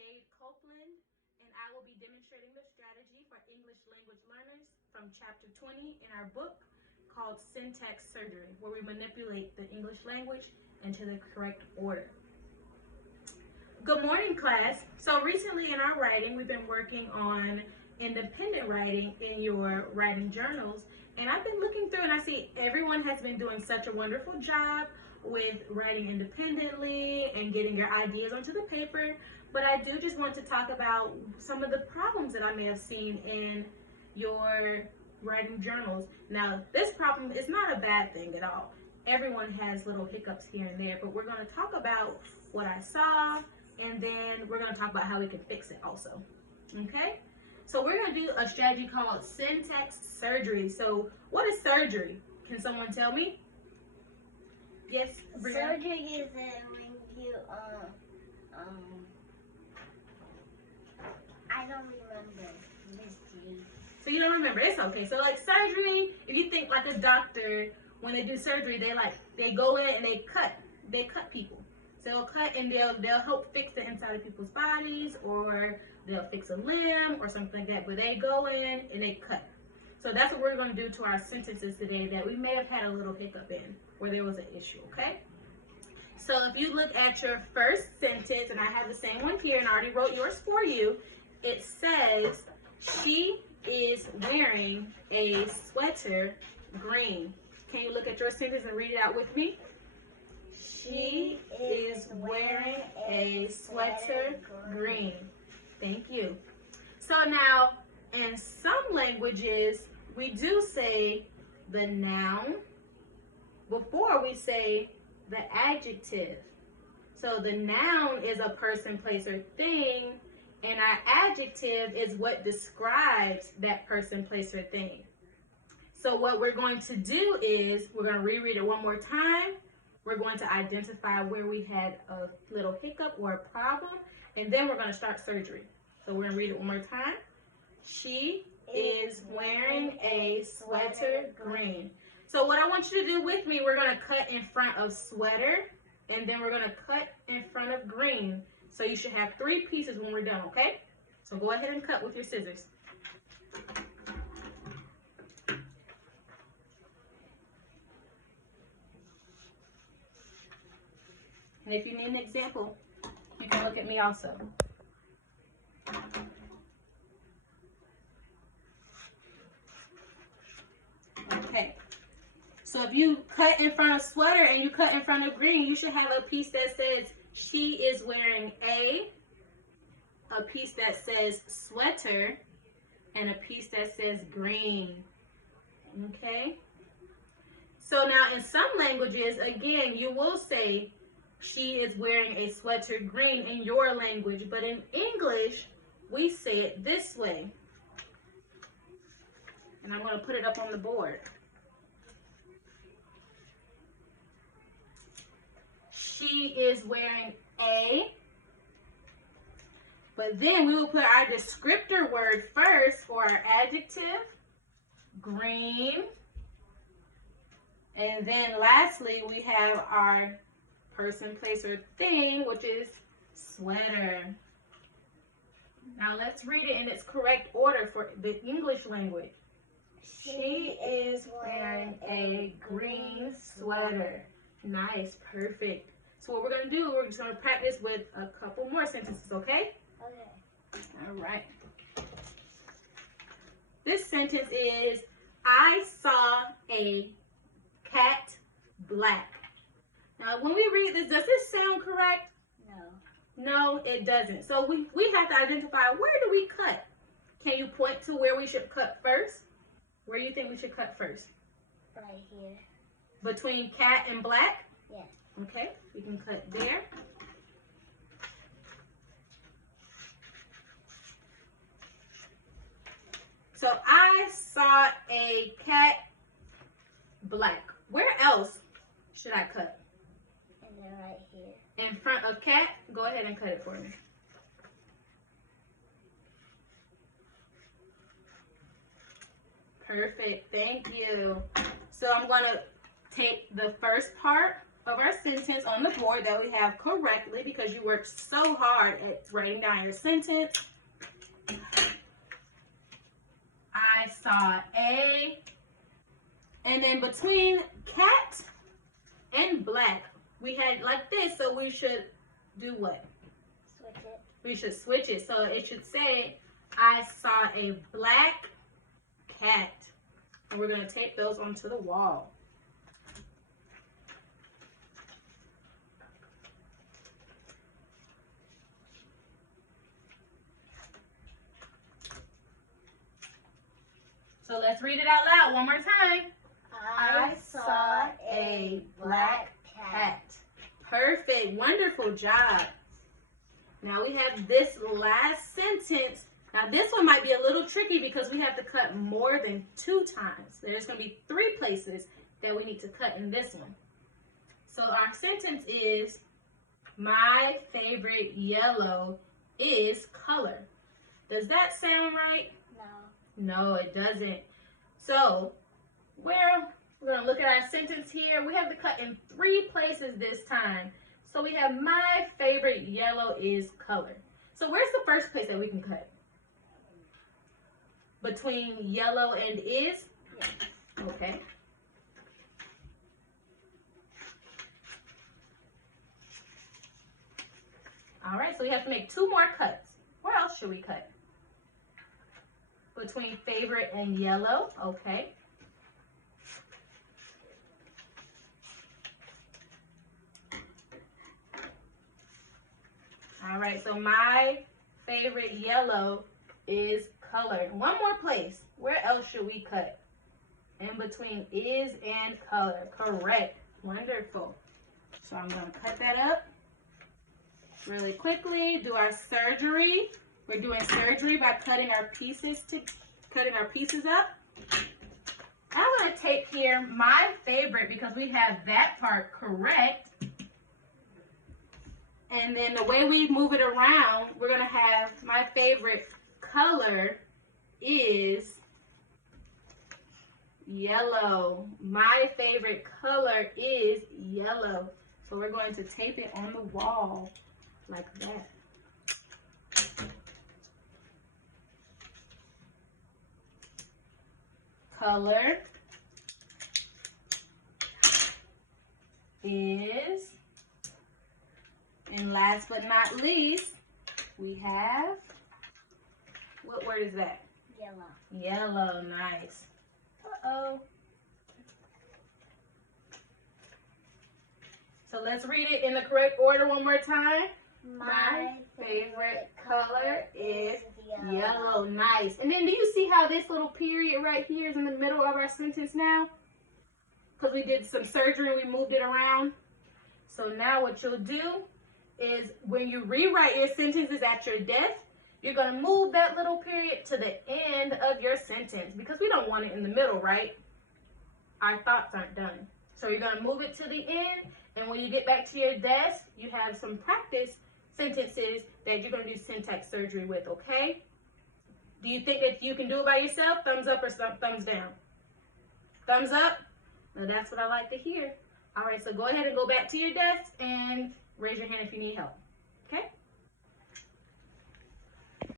Jade Copeland, and I will be demonstrating the strategy for English language learners from chapter 20 in our book called Syntax Surgery, where we manipulate the English language into the correct order. Good morning, class. So recently in our writing, we've been working on independent writing in your writing journals, and I've been looking through and I see everyone has been doing such a wonderful job with writing independently and getting your ideas onto the paper, but I do just want to talk about some of the problems that I may have seen in your writing journals. Now, this problem is not a bad thing at all. Everyone has little hiccups here and there, but we're going to talk about what I saw, and then we're going to talk about how we can fix it also. Okay? So we're going to do a strategy called syntax surgery. So what is surgery? Can someone tell me? Yes, Brianna? Surgery is when you I don't remember this. So you don't remember? It's okay. So like surgery, if you think like a doctor, when they do surgery, they go in and they cut people. So they'll cut and they'll help fix the inside of people's bodies, or they'll fix a limb or something like that. But they go in and they cut. So that's what we're going to do to our sentences today that we may have had a little hiccup in, where there was an issue, okay? So if you look at your first sentence, and I have the same one here and I already wrote yours for you, it says, she is wearing a sweater green. Can you look at your sentence and read it out with me? She is wearing a sweater green. Thank you. So now, in some languages, we do say the noun before we say the adjective. So the noun is a person, place, or thing, and our adjective is what describes that person, place, or thing. So what we're going to do is, we're going to reread it one more time. We're going to identify where we had a little hiccup or a problem, and then we're going to start surgery. So we're going to read it one more time. She is wearing a sweater green. So what I want you to do with me, we're going to cut in front of sweater, and then we're going to cut in front of green. So you should have 3 pieces when we're done, okay? So go ahead and cut with your scissors. And if you need an example, you can look at me also. Okay. So if you cut in front of sweater and you cut in front of green, you should have a piece that says she is wearing a piece that says sweater, and a piece that says green. Okay? So now in some languages, again, you will say she is wearing a sweater green in your language, but in English, we say it this way. And I'm going to put it up on the board. She is wearing a, but then we will put our descriptor word first for our adjective, green. And then lastly, we have our person, place, or thing, which is sweater. Now let's read it in its correct order for the English language. She is wearing a green sweater. Nice, perfect. So what we're going to do, we're just going to practice with a couple more sentences, okay? Okay. All right. This sentence is, I saw a cat black. Now, when we read this, does this sound correct? No. No, it doesn't. So we have to identify, where do we cut? Can you point to where we should cut first? Where do you think we should cut first? Right here. Between cat and black? Yes. Okay, we can cut there. So I saw a cat black. Where else should I cut? And then right here. In front of cat? Go ahead and cut it for me. Perfect, thank you. So I'm going to take the first part of our sentence on the board that we have correctly because you worked so hard at writing down your sentence. I saw a, and then between cat and black, we had like this, so we should do what? Switch it. We should switch it. So it should say, I saw a black cat. And we're going to tape those onto the wall. So let's read it out loud one more time. I saw a black cat. Perfect. Wonderful job. Now we have this last sentence. Now this one might be a little tricky because we have to cut more than 2 times. There's going to be 3 places that we need to cut in this one. So our sentence is, my favorite yellow is color. Does that sound right? No. No, it doesn't. So, well, we're going to look at our sentence here. We have to cut in 3 places this time. So we have, my favorite yellow is color. So where's the first place that we can cut? Between yellow and is? Yes. Okay. All right, so we have to make 2 more cuts. Where else should we cut? Between favorite and yellow, okay. All right, so my favorite yellow is color. One more place. Where else should we cut? In between is and color. Correct. Wonderful. So I'm going to cut that up really quickly. Do our surgery. We're doing surgery by cutting our pieces up. I'm going to take here my favorite because we have that part correct. And then the way we move it around, we're going to have my favorite color is yellow. My favorite color is yellow. So we're going to tape it on the wall like that. Color is, and last but not least, we have, what word is that? Yellow. Yellow, nice. Uh-oh. So let's read it in the correct order one more time. My favorite color is yellow. Nice. And then do you see how this little period right here is in the middle of our sentence now? Because we did some surgery and we moved it around. So now what you'll do is when you rewrite your sentences at your desk, you're going to move that little period to the end of your sentence because we don't want it in the middle, right? Our thoughts aren't done. So you're going to move it to the end, and when you get back to your desk, you have some practice sentences that you're going to do syntax surgery with, okay? Do you think that you can do it by yourself? Thumbs up or thumbs down? Thumbs up? Well, that's what I like to hear. All right, so go ahead and go back to your desk and raise your hand if you need help.